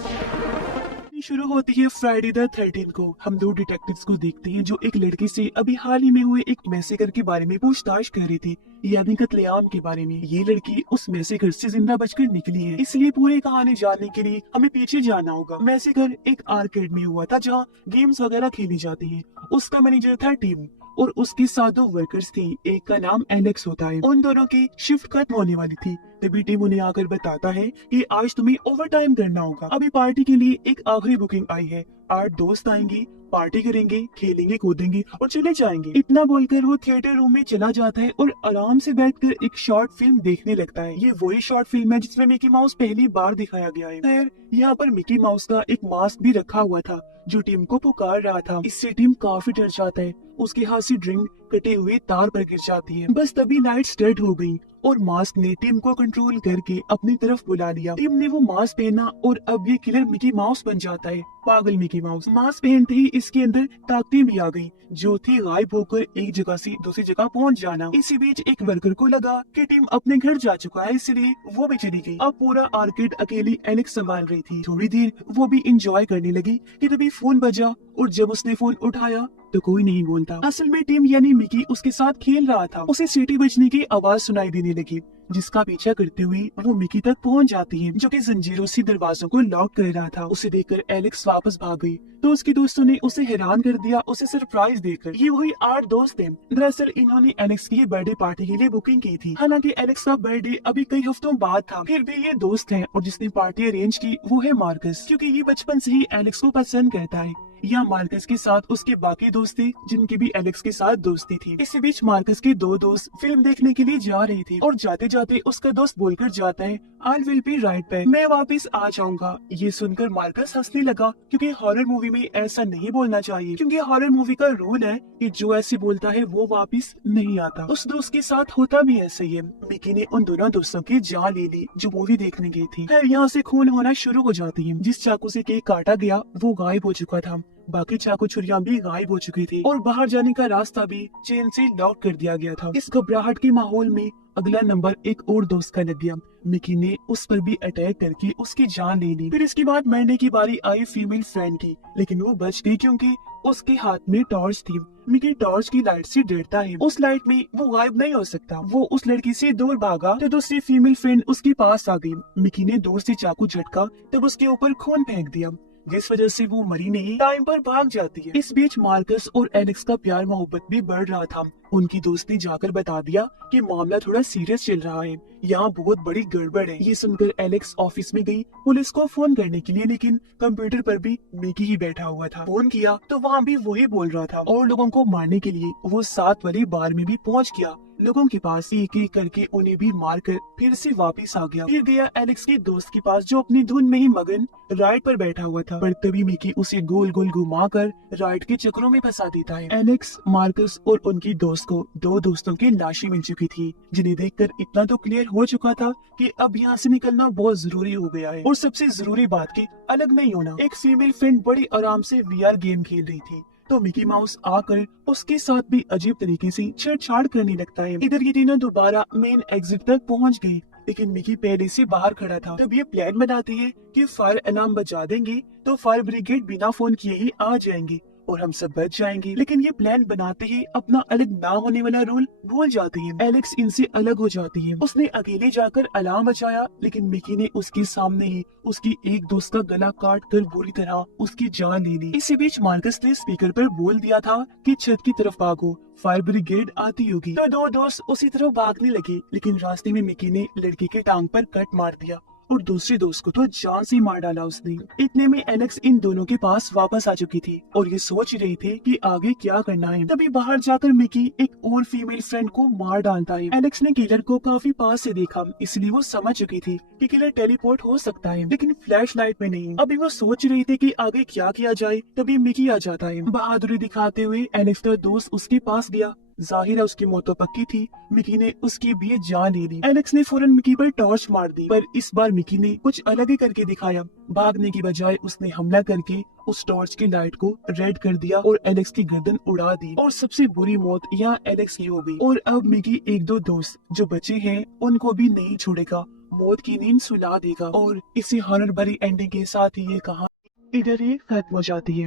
शुरू होती है फ्राइडे द 13 को। हम दो डिटेक्टिव्स को देखते हैं जो एक लड़के से अभी हाल ही में हुए एक मैसेकर के बारे में पूछताछ कर रही थी, यानी कत्लेआम के बारे में। ये लड़की उस मैसेकर से जिंदा बचकर निकली है, इसलिए पूरी कहानी जानने के लिए हमें पीछे जाना होगा। मैसेकर एक आर्केड में हुआ था जहाँ गेम्स वगैरह खेली जाती है। उसका मैनेजर था टिम और उसके साथ दो वर्कर्स थे, एक का नाम एलेक्स होता है। उन दोनों की शिफ्ट खत्म होने वाली थी, तभी टिम उन्हें आकर बताता है कि आज तुम्हें ओवर टाइम करना होगा। अभी पार्टी के लिए एक आखिरी बुकिंग आई है, 8 दोस्त आएंगे, पार्टी करेंगे, खेलेंगे, कूदेंगे और चले जाएंगे। इतना बोलकर वो थिएटर रूम में चला जाता है और आराम से बैठकर एक शॉर्ट फिल्म देखने लगता है। ये वही शॉर्ट फिल्म है जिसमें मिकी माउस पहली बार दिखाया गया है। खैर, यहाँ पर मिकी माउस का एक मास्क भी रखा हुआ था जो टीम को पुकार रहा था। इससे टीम काफी डर जाता है। उसके हाथ से ड्रिंक कटे हुए तार पर गिर जाती है। बस तभी नाइट स्टार्ट हो गई और मास्क ने टीम को कंट्रोल करके अपनी तरफ बुला लिया। टीम ने वो मास्क पहना और अब ये किलर मिकी माउस बन जाता है। पागल मिकी माउस। मास्क पहनते ही इसके अंदर ताकतें भी आ गई, जो थी गायब होकर एक जगह से दूसरी जगह पहुंच जाना। इसी बीच एक वर्कर को लगा कि टीम अपने घर जा चुका है, इसलिए वो भी चली गई। अब पूरा आर्केड अकेली एलेक्स संभाल रही थी। थोड़ी देर वो भी इंजॉय करने लगी कि तभी फोन बजा और जब उसने फोन उठाया तो कोई नहीं बोलता। असल में टीम यानी मिकी उसके साथ खेल रहा था। उसे सीटी बजने की आवाज सुनाई देने लगी, जिसका पीछा करते हुए वो मिकी तक पहुंच जाती है, जो कि जंजीरों से दरवाजों को लॉक कर रहा था। उसे देखकर एलेक्स वापस भाग गई तो उसके दोस्तों ने उसे हैरान कर दिया, उसे सरप्राइज देकर। ये वही 8 दोस्त थे। दरअसल इन्होंने एलेक्स की बर्थडे पार्टी के लिए बुकिंग की थी। हालांकि एलेक्स का बर्थडे अभी कई हफ्तों बाद था, फिर भी ये दोस्त हैं और जिसने पार्टी अरेंज की वो है मार्कस, क्योंकि ये बचपन से ही एलेक्स को पसंद करता है। यहाँ मार्कस के साथ उसके बाकी दोस्त थे जिनकी भी एलेक्स के साथ दोस्ती थी। इसी बीच मार्कस के दो दोस्त फिल्म देखने के लिए जा रहे थे और जाते जाते उसका दोस्त बोलकर जाता है, I will be right back, मैं वापस आ जाऊंगा। ये सुनकर मार्कस हंसने लगा, क्योंकि हॉरर मूवी में ऐसा नहीं बोलना चाहिए, क्योंकि हॉरर मूवी का रूल है कि जो ऐसे बोलता है वो वापस नहीं आता। उस दोस्त के साथ होता भी ऐसा ही है। मिकी ने उन दोनों दोस्तों की जान ले ली जो मूवी देखने गई थी। यहाँ से खून होना शुरू हो जाती है। जिस चाकू से केक काटा गया वो गायब हो चुका था, बाकी चाकू छुरियां भी गायब हो चुकी थी और बाहर जाने का रास्ता भी चेन से लॉक कर दिया गया था। इस घबराहट के माहौल में अगला नंबर एक और दोस्त का लग गया। मिकी ने उस पर भी अटैक करके उसकी जान ले ली। फिर इसके बाद मरने की बारी आई फीमेल फ्रेंड की, लेकिन वो बच गई क्योंकि उसके हाथ में टॉर्च थी। मिकी टॉर्च की लाइट से डरता है, उस लाइट में वो गायब नहीं हो सकता। वो उस लड़की से दूर भागा तो दूसरी फीमेल फ्रेंड उसके पास आ गई। मिकी ने दूर से चाकू झटका तब उसके ऊपर खून फेंक दिया, जिस वजह से वो मरी नहीं, टाइम पर भाग जाती है। इस बीच मार्कस और एलेक्स का प्यार मोहब्बत भी बढ़ रहा था। उनकी दोस्त ने जाकर बता दिया कि मामला थोड़ा सीरियस चल रहा है, यहाँ बहुत बड़ी गड़बड़ है। ये सुनकर एलेक्स ऑफिस में गई पुलिस को फोन करने के लिए, लेकिन कंप्यूटर पर भी मिकी ही बैठा हुआ था। फोन किया तो वहाँ भी वही बोल रहा था और लोगों को मारने के लिए वो साथ वाली बार में भी पहुँच गया। लोगों के पास एक एक करके उन्हें भी मारकर फिर से वापस आ गया। फिर गया एलेक्स के दोस्त के पास जो अपनी धुन में ही मगन राइड पर बैठा हुआ था, पर तभी मिकी उसे गोल गोल घुमाकर राइड के चक्रों में फंसा देता है। एलेक्स, मार्कस और उनकी दोस्त को 2 दोस्तों की लाशें मिल चुकी थी, जिन्हें देखकर इतना तो क्लियर हो चुका था कि अब यहाँ से निकलना बहुत जरूरी हो गया है। और सबसे जरूरी बात की अलग नहीं होना। एक फीमेल फ्रेंड बड़ी आराम से VR गेम खेल रही थी, तो मिकी माउस आकर उसके साथ भी अजीब तरीके से छेड़छाड़ करने लगता है। इधर ये तीनों दोबारा मेन एग्जिट तक पहुंच गए, लेकिन मिकी पहले से बाहर खड़ा था। तब ये प्लान बनाती है कि फायर अलार्म बजा देंगे तो फायर ब्रिगेड बिना फोन किए ही आ जाएंगे और हम सब बच जाएंगे। लेकिन ये प्लान बनाते ही अपना अलग ना होने वाला रूल भूल जाती है। एलेक्स इनसे अलग हो जाती है। उसने अकेले जाकर अलार्म बजाया, लेकिन मिकी ने उसके सामने ही उसकी एक दोस्त का गला काट कर बुरी तरह उसकी जान ले ली। इसी बीच मार्कस ने स्पीकर पर बोल दिया था कि छत की तरफ भागो, फायर ब्रिगेड आती होगी। तो 2 दोस्त उसी तरफ भागने लगे, लेकिन रास्ते में मिकी ने लड़की के टांग पर कट मार दिया और दूसरे दोस्त को तो जान से मार डाला उसने। इतने में एलेक्स इन दोनों के पास वापस आ चुकी थी और ये सोच रही थी कि आगे क्या करना है। तभी बाहर जाकर मिकी एक और फीमेल फ्रेंड को मार डालता है। एलेक्स ने किलर को काफी पास से देखा, इसलिए वो समझ चुकी थी कि किलर टेलीपोर्ट हो सकता है, लेकिन फ्लैश लाइट में नहीं। अभी वो सोच रही थी कि आगे क्या किया जाए, तभी मिकी आ जाता है। बहादुरी दिखाते हुए एलेक्स का दोस्त उसके पास गया। जाहिर है उसकी मौत तो पक्की थी। मिकी ने उसकी भी जान ले ली। एलेक्स ने फौरन मिकी पर टॉर्च मार दी, पर इस बार मिकी ने कुछ अलग ही करके दिखाया। भागने की बजाय उसने हमला करके उस टॉर्च की लाइट को रेड कर दिया और एलेक्स की गर्दन उड़ा दी। और सबसे बुरी मौत यहाँ एलेक्स की हो गई। और अब मिकी 1-2 दोस्त जो बचे हैं उनको भी नहीं छोड़ेगा मौत की नींद सुला देगा। और इसी हॉरर भरी एंडिंग के साथ ही ये कहानी इधर ही खत्म हो जाती है।